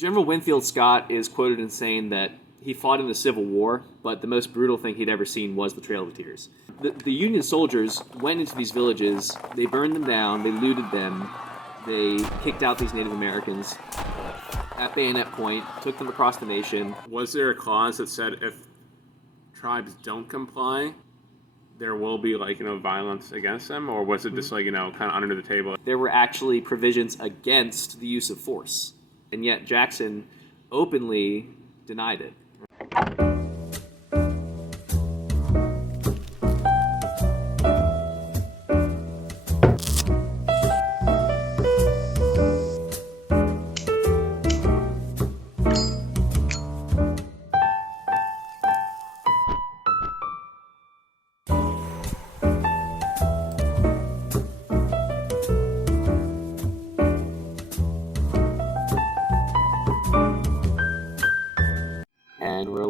General Winfield Scott is quoted in saying that he fought in the Civil War, but the most brutal thing he'd ever seen was the Trail of Tears. The Union soldiers went into these villages, they burned them down, they looted them, they kicked out these Native Americans at bayonet point, took them across the nation. Was there a clause that said if tribes don't comply, there will be, violence against them? Or was it just, kind of under the table? There were actually provisions against the use of force, and yet Jackson openly denied it.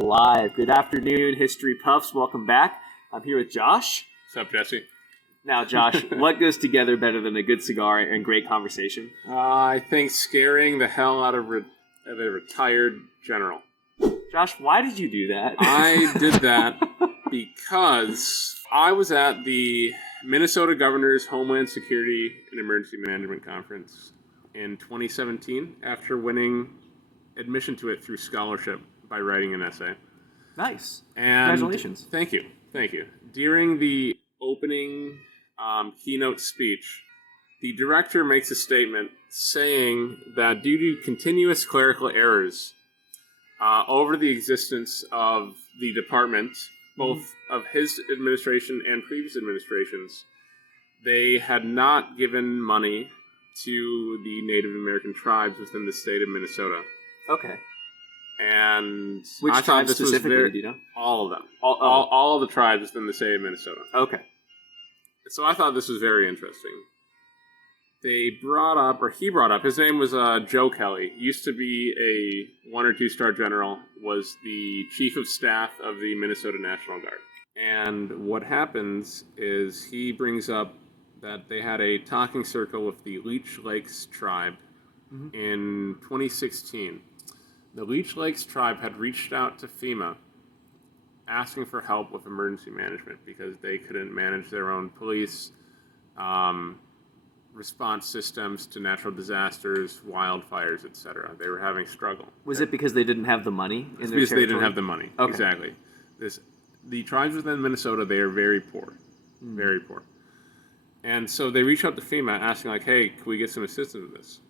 Live. Good afternoon, History Puffs. Welcome back. I'm here with Josh. What's up, Jesse? Now, Josh, what goes together better than a good cigar and great conversation? I think scaring the hell out of a retired general. Josh, why did you do that? I did that because I was at the Minnesota Governor's Homeland Security and Emergency Management Conference in 2017 after winning admission to it through scholarship by writing an essay. Nice. And congratulations. Thank you. During the opening keynote speech, the director makes a statement saying that due to continuous clerical errors over the existence of the department, both of his administration and previous administrations, they had not given money to the Native American tribes within the state of Minnesota. Okay. And which tribes specifically, do you know? All of them. All of the tribes within the state of Minnesota. Okay. So I thought this was very interesting. He brought up, his name was Joe Kelly. Used to be a 1 or 2 star general, was the chief of staff of the Minnesota National Guard. And what happens is he brings up that they had a talking circle with the Leech Lakes tribe in 2016. The Leech Lakes tribe had reached out to FEMA asking for help with emergency management because they couldn't manage their own police response systems to natural disasters, wildfires, etc. They were having struggle. Was it because they didn't have the money in their because territory? They didn't have the money. Okay. Exactly. The tribes within Minnesota, they are very poor. Very poor. And so they reached out to FEMA asking, hey, can we get some assistance with this?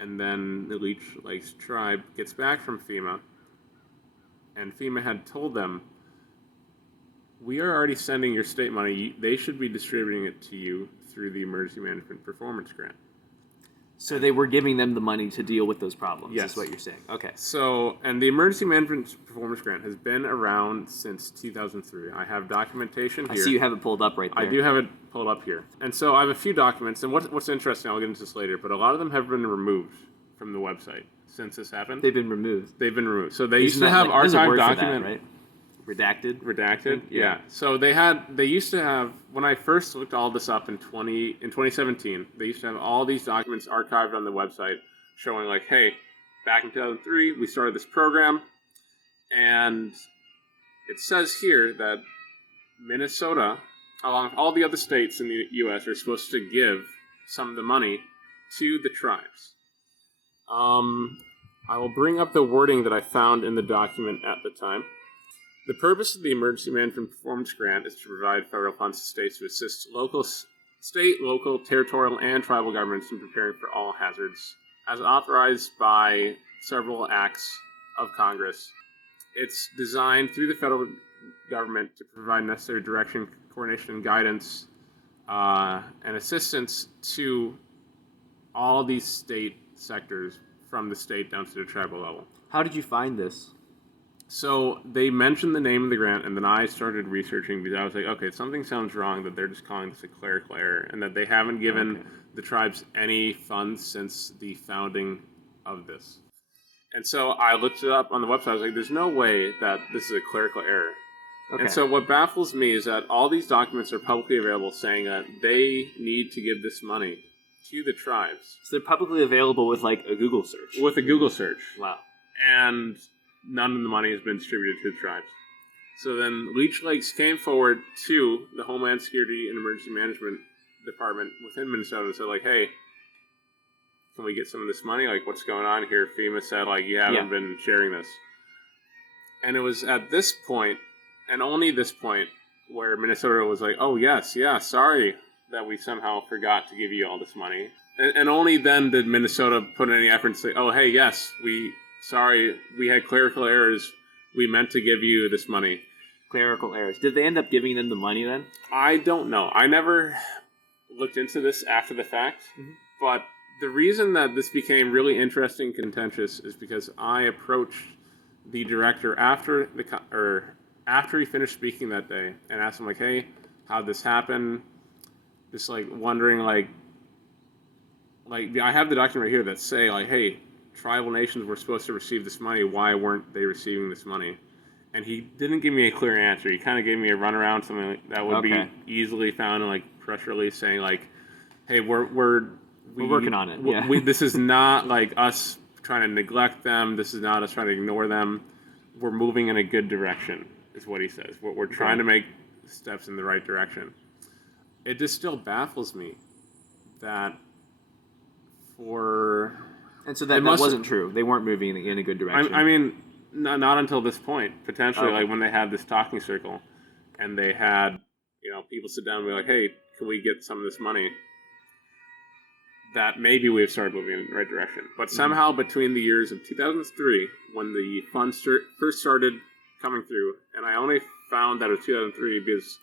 And then the Leech Lakes tribe gets back from FEMA, and FEMA had told them, we are already sending your state money. They should be distributing it to you through the Emergency Management Performance Grant. So they were giving them the money to deal with those problems, yes. Is what you're saying. Okay. So, and the Emergency Management Performance Grant has been around since 2003. I have documentation here. I see you have it pulled up right there. I do have it pulled up here. And so I have a few documents, and what's interesting, I'll get into this later, but a lot of them have been removed from the website since this happened. They've been removed. So they used to have archived document, right? Redacted. Yeah. So they used to have, when I first looked all this up in 2017, they used to have all these documents archived on the website showing hey, back in 2003, we started this program, and it says here that Minnesota, along with all the other states in the U.S., are supposed to give some of the money to the tribes. I will bring up the wording that I found in the document at the time. The purpose of the Emergency Management Performance Grant is to provide federal funds to states to assist state, local, territorial, and tribal governments in preparing for all hazards, as authorized by several acts of Congress. It's designed through the federal government to provide necessary direction, coordination, and guidance, and assistance to all these state sectors from the state down to the tribal level. How did you find this? So they mentioned the name of the grant, and then I started researching because I was like, okay, something sounds wrong that they're just calling this a clerical error, and that they haven't given the tribes any funds since the founding of this. And so I looked it up on the website. I was like, there's no way that this is a clerical error. Okay. And so what baffles me is that all these documents are publicly available saying that they need to give this money to the tribes. So they're publicly available with like a Google search. With a Google search. Wow. And none of the money has been distributed to the tribes. So then Leech Lakes came forward to the Homeland Security and Emergency Management Department within Minnesota and said, like, hey, can we get some of this money? Like, what's going on here? FEMA said, like, you haven't been sharing this. And it was at this point, and only this point, where Minnesota was like, oh, yes, yeah, sorry that we somehow forgot to give you all this money. And only then did Minnesota put in any effort to say, oh, hey, yes, sorry, we had clerical errors. We meant to give you this money. Clerical errors. Did they end up giving them the money then? I don't know. I never looked into this after the fact, but the reason that this became really interesting and contentious is because I approached the director after he finished speaking that day and asked him, like, hey, how'd this happen? Just, like, wondering, like, I have the document right here that say, like, hey, tribal nations were supposed to receive this money. Why weren't they receiving this money? And he didn't give me a clear answer. He kind of gave me a runaround, something that would be easily found in, like, press release saying, like, hey, we're working on it. Yeah. This is not, like, us trying to neglect them. This is not us trying to ignore them. We're moving in a good direction, is what he says. We're trying to make steps in the right direction. It just still baffles me that And so that wasn't true. They weren't moving in a good direction. I mean, not until this point. Potentially, like when they had this talking circle, and they had people sit down and be like, "Hey, can we get some of this money?" That maybe we've started moving in the right direction. But somehow between the years of 2003, when the funds first started coming through, and I only found that it was 2003 because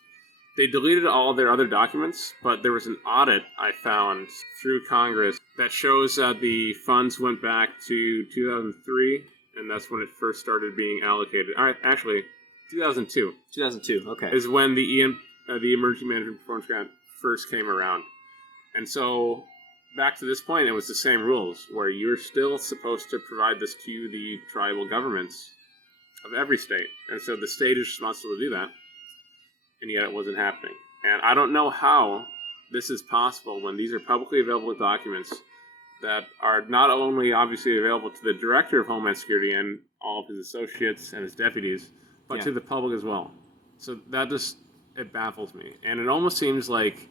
they deleted all their other documents, but there was an audit I found through Congress that shows that the funds went back to 2003, and that's when it first started being allocated. All right, actually, 2002. 2002, okay. Is when the Emergency Management Performance Grant first came around. And so, back to this point, it was the same rules, where you're still supposed to provide this to the tribal governments of every state. And so the state is responsible to do that. And yet it wasn't happening. And I don't know how this is possible when these are publicly available documents that are not only obviously available to the Director of Homeland Security and all of his associates and his deputies, but to the public as well. So that it baffles me. And it almost seems like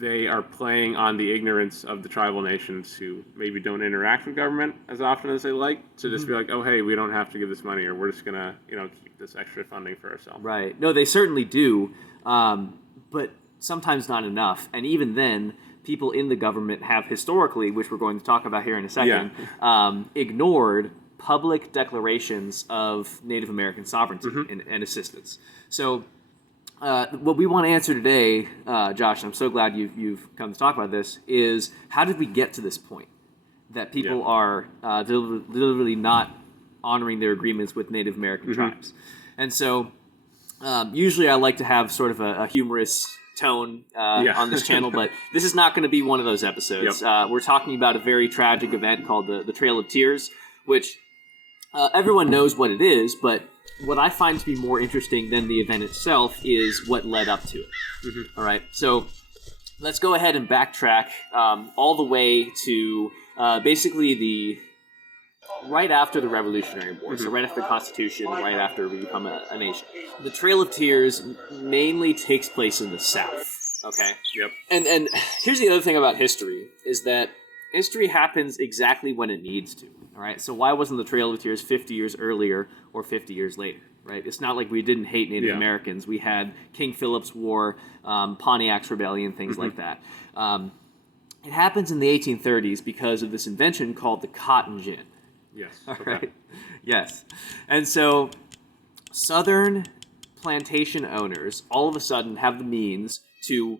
they are playing on the ignorance of the tribal nations who maybe don't interact with government as often as they like, to just be like, oh, hey, we don't have to give this money, or we're just going to, keep this extra funding for ourselves. Right. No, they certainly do, but sometimes not enough. And even then, people in the government have historically, which we're going to talk about here in a second, ignored public declarations of Native American sovereignty and assistance. So what we want to answer today, Josh, and I'm so glad you've come to talk about this, is how did we get to this point that people are literally not honoring their agreements with Native American tribes? And so usually I like to have sort of a humorous tone on this channel, but this is not going to be one of those episodes. We're talking about a very tragic event called the Trail of Tears, which everyone knows what it is, but what I find to be more interesting than the event itself is what led up to it. All right, so let's go ahead and backtrack all the way to basically right after the Revolutionary War, so right after the Constitution, right after we become a nation. The Trail of Tears mainly takes place in the South, okay? Yep. And here's the other thing about history, is that history happens exactly when it needs to, all right? So why wasn't the Trail of Tears 50 years earlier or 50 years later, right? It's not like we didn't hate Native Americans. We had King Philip's War, Pontiac's Rebellion, things like that. It happens in the 1830s because of this invention called the cotton gin. Yes. All right. Yes. And so Southern plantation owners all of a sudden have the means to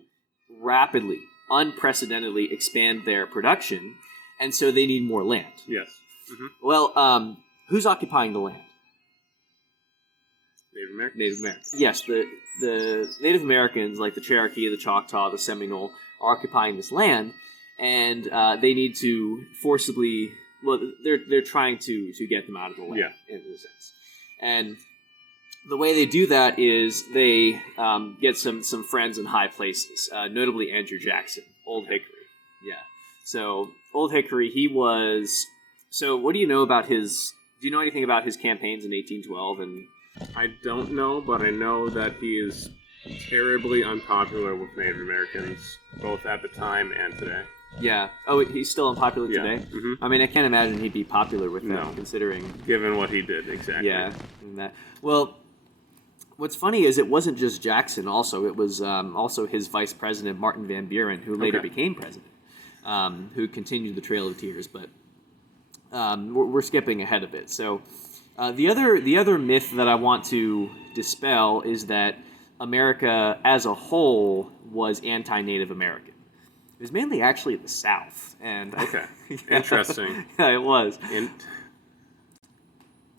rapidly, unprecedentedly expand their production, and so they need more land. Yes. Well, who's occupying the land? Native Americans. Native Americans. Yes, the Native Americans, like the Cherokee, the Choctaw, the Seminole, are occupying this land, and they need to forcibly... Well, they're trying to get them out of the land, in a sense. And the way they do that is they get some friends in high places, notably Andrew Jackson, Old Hickory. Yeah. So Old Hickory, he was. So what do you know about his? Do you know anything about his campaigns in 1812? And I don't know, but I know that he is terribly unpopular with Native Americans, both at the time and today. yeah. Oh, he's still unpopular Yeah. today. Mm-hmm. I mean, I can't imagine he'd be popular with them, No. considering. Given what he did, exactly. Yeah. And that. Well, what's funny is it wasn't just Jackson. Also, it was also his vice president Martin Van Buren, who later became president, who continued the Trail of Tears. But we're skipping ahead a bit. So the other myth that I want to dispel is that America as a whole was anti-Native American. It was mainly actually the South, and Okay, yeah. interesting. Yeah, it was.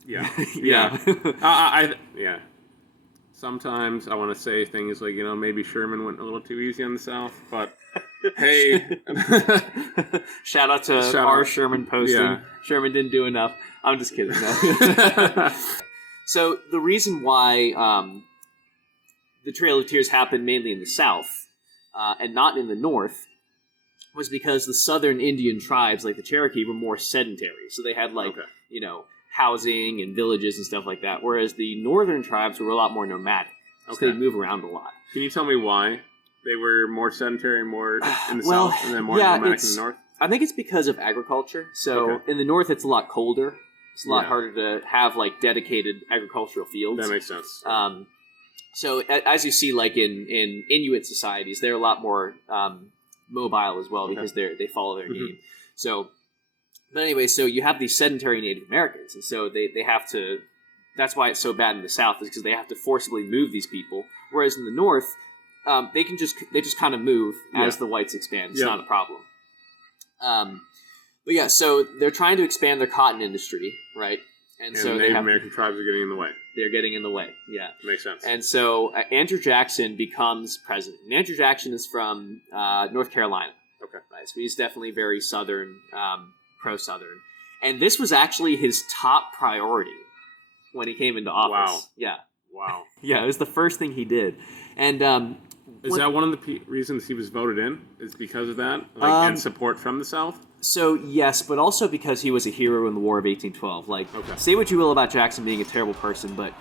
Yeah, Yeah. yeah. Sometimes I want to say things like, maybe Sherman went a little too easy on the South, but hey. Shout out to Sherman posting. Yeah. Sherman didn't do enough. I'm just kidding. No. So the reason why the Trail of Tears happened mainly in the South and not in the North was because the Southern Indian tribes, like the Cherokee, were more sedentary. So they had housing and villages and stuff like that, whereas the Northern tribes were a lot more nomadic. So they'd move around a lot. Can you tell me why they were more sedentary, more in the South, and then more nomadic in the North? I think it's because of agriculture. So in the North, it's a lot colder. It's a lot harder to have dedicated agricultural fields. That makes sense. So as you see, in Inuit societies, they're a lot more mobile as well because they follow their game. So, but anyway, so you have these sedentary Native Americans, and so they have to. That's why it's so bad in the South, is because they have to forcibly move these people. Whereas in the North, they just kind of move as the whites expand. It's not a problem. But yeah, so they're trying to expand their cotton industry, right? And so Native American tribes are getting in the way. They're getting in the way, yeah. Makes sense. And so Andrew Jackson becomes president. And Andrew Jackson is from North Carolina. Okay. Right, so he's definitely very Southern, pro-Southern. And this was actually his top priority when he came into office. Wow. Yeah. Wow. Yeah, it was the first thing he did. And is that one of the reasons he was voted in? Is because of that? And support from the South? So, yes, but also because he was a hero in the War of 1812. Say what you will about Jackson being a terrible person, but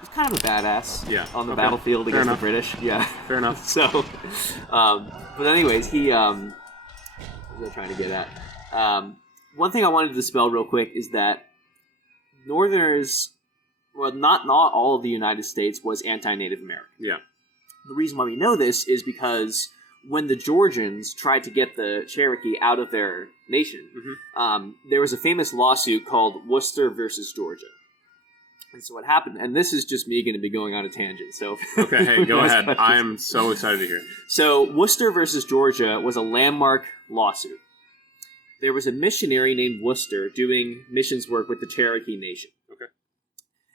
he's kind of a badass on the battlefield against the British. Yeah. Fair enough. So, but anyways, what was I trying to get at? One thing I wanted to dispel real quick is that Northerners, well, not all of the United States was anti-Native American. Yeah. The reason why we know this is because when the Georgians tried to get the Cherokee out of their nation, there was a famous lawsuit called Worcester versus Georgia. And so what happened, and this is just me going to be going on a tangent, so... Okay, hey, go ahead. I am so excited to hear. So Worcester versus Georgia was a landmark lawsuit. There was a missionary named Worcester doing missions work with the Cherokee Nation. Okay.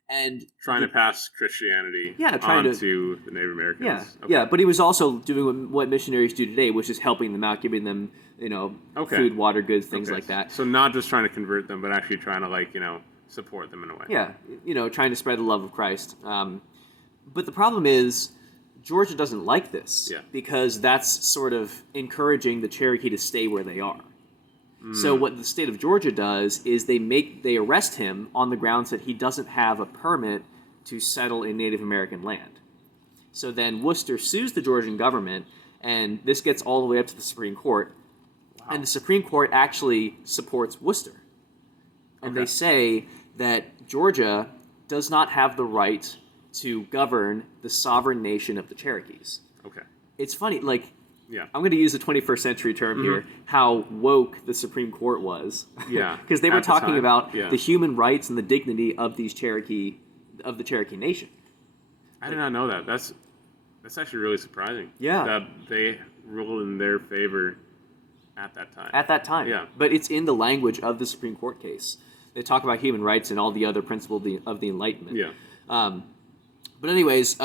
And trying to pass Christianity to the Native Americans. Yeah, yeah, but he was also doing what missionaries do today, which is helping them out, giving them, food, water, goods, things like that. So not just trying to convert them, but actually trying to, support them in a way. Yeah, trying to spread the love of Christ. But the problem is, Georgia doesn't like this because that's sort of encouraging the Cherokee to stay where they are. So what the state of Georgia does is they arrest him on the grounds that he doesn't have a permit to settle in Native American land. So then Worcester sues the Georgian government, and this gets all the way up to the Supreme Court. Wow. And the Supreme Court actually supports Worcester. And they say that Georgia does not have the right to govern the sovereign nation of the Cherokees. Okay. It's funny, I'm going to use a 21st century term here, how woke the Supreme Court was. Yeah. Because they were talking about the human rights and the dignity of the Cherokee Nation. I did not know that. That's actually really surprising. Yeah. That they ruled in their favor at that time. At that time. Yeah. But it's in the language of the Supreme Court case. They talk about human rights and all the other principles of the Enlightenment. Yeah. But anyways,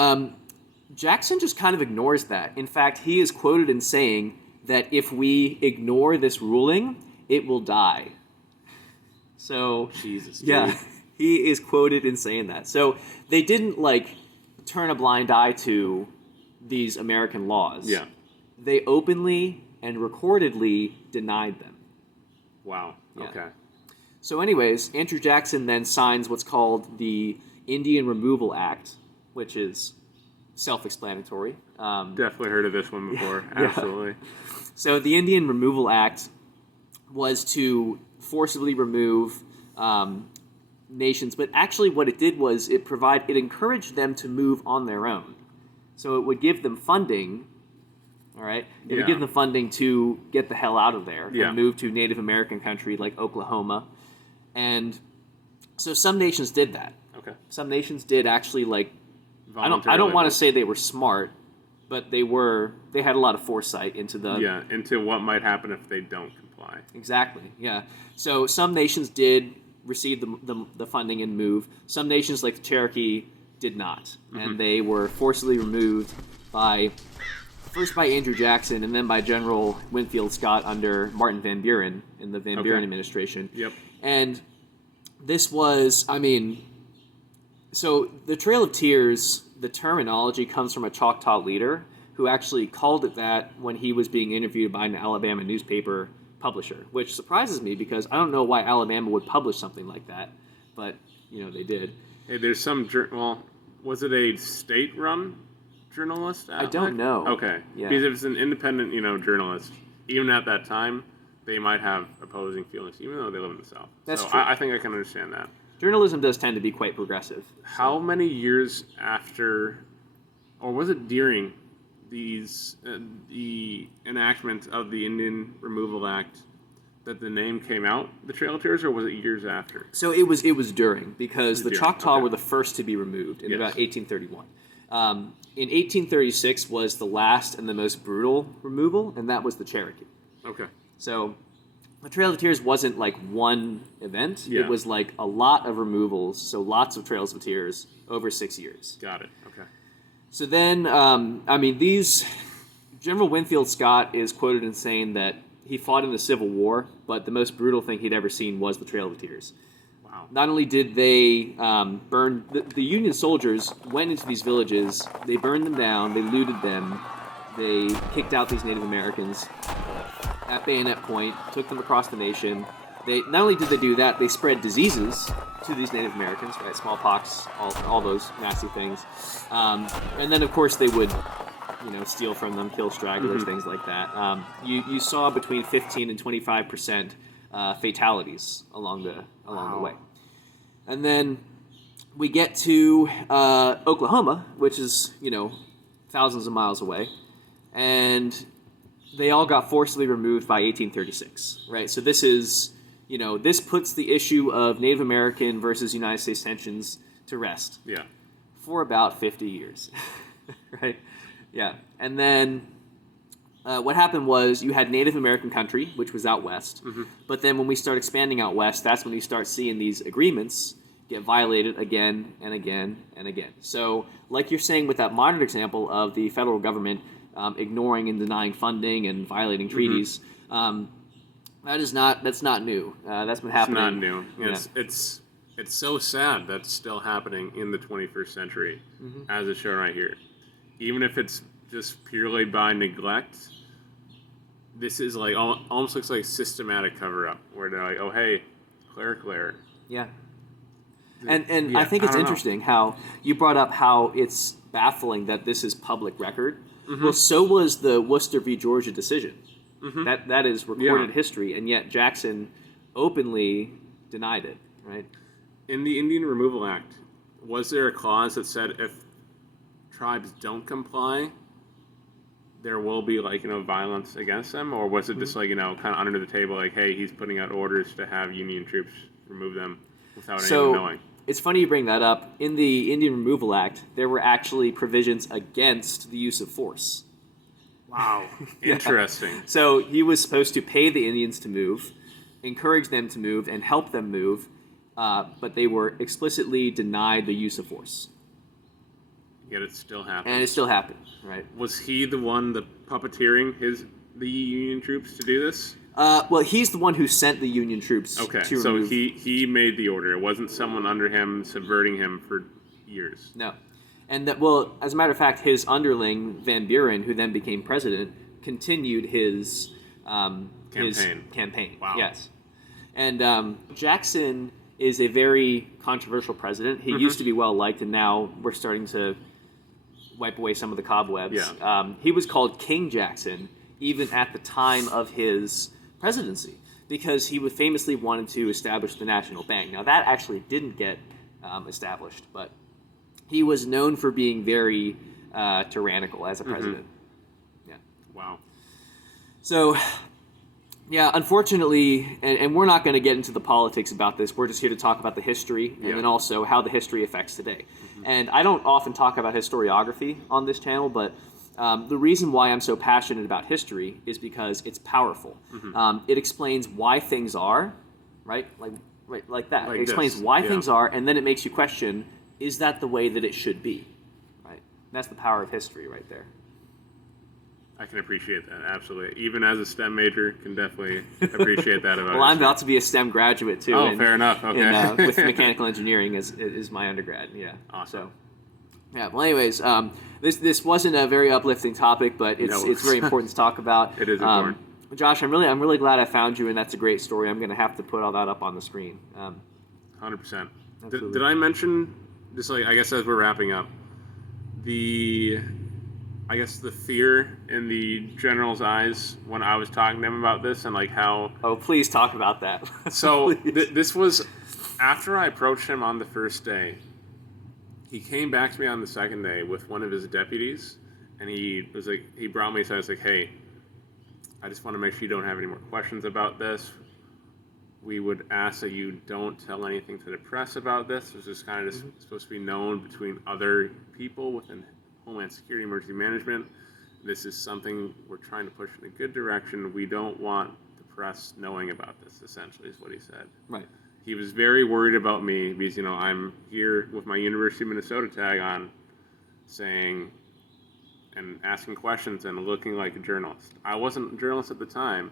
Jackson just kind of ignores that. In fact, he is quoted in saying that if we ignore this ruling, it will die. So, Jesus. Yeah, he is quoted in saying that. So they didn't turn a blind eye to these American laws. Yeah. They openly and recordedly denied them. Wow. Yeah. Okay. So anyways, Andrew Jackson then signs what's called the Indian Removal Act, which is self-explanatory. Definitely heard of this one before. Yeah. Absolutely. So the Indian Removal Act was to forcibly remove nations, but actually what it did was it encouraged them to move on their own. So it would give them funding, all right? It would give them funding to get the hell out of there and move to Native American country like Oklahoma. And so some nations did that. Okay. Some nations did actually, like, I don't want to say they were smart, but they had a lot of foresight into into what might happen if they don't comply. Exactly. Yeah. So some nations did receive the funding and move. Some nations, like the Cherokee, did not, and they were forcibly removed first by Andrew Jackson and then by General Winfield Scott under Martin Van Buren in the Van Buren administration. Yep. And this was, so the Trail of Tears, the terminology comes from a Choctaw leader who actually called it that when he was being interviewed by an Alabama newspaper publisher, which surprises me because I don't know why Alabama would publish something like that, but, they did. Hey, there's some, was it a state-run journalist outlet? I don't know. Okay. Yeah. Because if it's an independent, journalist, even at that time, they might have opposing feelings, even though they live in the South. That's true. I think I can understand that. Journalism does tend to be quite progressive. How many years after, or was it during the enactment of the Indian Removal Act that the name came out, the Trail of Tears, or was it years after? So it was during, because the Choctaw okay. were the first to be removed in about 1831. In 1836 was the last and the most brutal removal, and that was the Cherokee. Okay. So the Trail of Tears wasn't like one event. Yeah. It was like a lot of removals, so lots of Trails of Tears over 6 years. Got it. Okay. So then, General Winfield Scott is quoted in saying that he fought in the Civil War, but the most brutal thing he'd ever seen was the Trail of Tears. Wow. Not only did they burn, the Union soldiers went into these villages, they burned them down, they looted them, they kicked out these Native Americans at bayonet point, took them across the nation. Not only did they do that, they spread diseases to these Native Americans, right? Smallpox, all those nasty things. And then, of course, they would, steal from them, kill stragglers, things like that. You saw between 15 and 25% fatalities along the way. And then we get to Oklahoma, which is, thousands of miles away, and they all got forcibly removed by 1836, right? So this is, this puts the issue of Native American versus United States tensions to rest. Yeah. For about 50 years, right? Yeah. And then what happened was you had Native American country, which was out west. But then when we start expanding out west, that's when you start seeing these agreements get violated again and again and again. So like you're saying with that modern example of the federal government ignoring and denying funding and violating treaties, that's not new. That's been happening. It's not new. It's so sad that's still happening in the 21st century, as it's shown right here. Even if it's just purely by neglect, this is like almost looks like systematic cover-up, where they're like, oh, hey, Claire. Yeah. And I think it's interesting how you brought up how it's baffling that this is public record. Well, so was the Worcester v. Georgia decision. That is recorded history, and yet Jackson openly denied it, right? In the Indian Removal Act, was there a clause that said if tribes don't comply, there will be violence against them, or was it just kind of under the table, like, hey, he's putting out orders to have Union troops remove them without anyone knowing? It's funny you bring that up. In the Indian Removal Act, there were actually provisions against the use of force. Wow. Interesting. So he was supposed to pay the Indians to move, encourage them to move, and help them move, but they were explicitly denied the use of force. Yet it still happened. And it still happened, right? Was he the one puppeteering the Union troops to do this? Well, he's the one who sent the Union troops to remove. So he made the order. It wasn't someone under him subverting him for years. No. And as a matter of fact, his underling, Van Buren, who then became president, continued his campaign. Wow. Yes, and Jackson is a very controversial president. He used to be well liked, and now we're starting to wipe away some of the cobwebs. Yeah. He was called King Jackson even at the time of his presidency, because he would famously wanted to establish the national bank. Now that actually didn't get established, but he was known for being very tyrannical as a president. Yeah. Wow. So, yeah, unfortunately, and we're not going to get into the politics about this. We're just here to talk about the history and then also how the history affects today. And I don't often talk about historiography on this channel, but the reason why I'm so passionate about history is because it's powerful. It explains why things are, right? Like that. Like it explains this. why things are, and then it makes you question, is that the way that it should be? Right? That's the power of history right there. I can appreciate that, absolutely. Even as a STEM major, can definitely appreciate that about Well, I'm about to be a STEM graduate, too. Oh, fair enough. Okay. With mechanical engineering is my undergrad, yeah. Awesome. So, yeah, well, anyways, this wasn't a very uplifting topip, but it's very important to talk about. It is important. Josh, I'm really glad I found you, and that's a great story. I'm going to have to put all that up on the screen. 100%. Absolutely. Did I mention, just like, I guess as we're wrapping up, the fear in the general's eyes when I was talking to him about this, and like how... Oh, please talk about that. So this was after I approached him on the first day. He came back to me on the second day with one of his deputies, and he brought me aside. I was like, hey, I just want to make sure you don't have any more questions about this. We would ask that you don't tell anything to the press about this. This is kind of just supposed to be known between other people within Homeland Security, Emergency Management. This is something we're trying to push in a good direction. We don't want the press knowing about this, essentially, is what he said. Right. He was very worried about me because, I'm here with my University of Minnesota tag on, saying and asking questions and looking like a journalist. I wasn't a journalist at the time,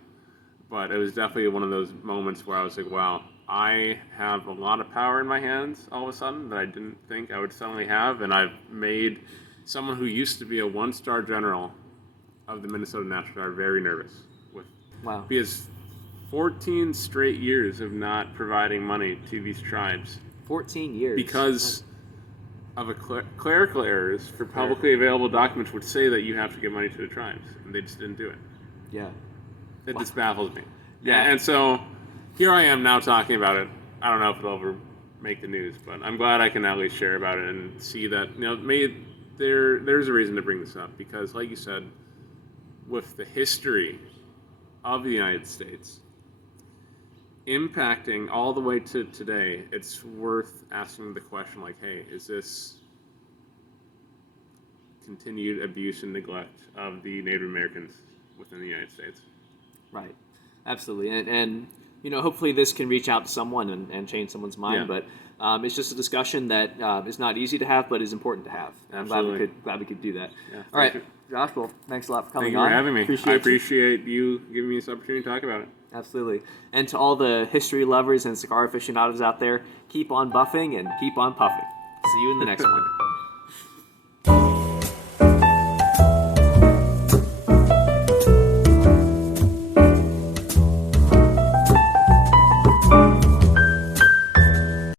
but it was definitely one of those moments where I was like, wow, I have a lot of power in my hands all of a sudden that I didn't think I would suddenly have, and I've made someone who used to be a one-star general of the Minnesota National Guard very nervous. Because 14 straight years of not providing money to these tribes. 14 years. Because of a clerical errors for publicly available documents would say that you have to give money to the tribes, and they just didn't do it. Yeah. It just baffles me. Yeah. And so here I am now talking about it. I don't know if it'll ever make the news, but I'm glad I can at least share about it and see that, there's a reason to bring this up, because like you said, with the history of the United States impacting all the way to today, it's worth asking the question, like, hey, is this continued abuse and neglect of the Native Americans within the United States? Right. Absolutely. And hopefully this can reach out to someone and change someone's mind. Yeah. But it's just a discussion that is not easy to have, but is important to have. And I'm glad we could do that. Yeah, all right, Josh. Well, thanks a lot for coming on. Thank you for having me. I Appreciate you giving me this opportunity to talk about it. Absolutely. And to all the history lovers and cigar aficionados out there, keep on buffing and keep on puffing. See you in the next one.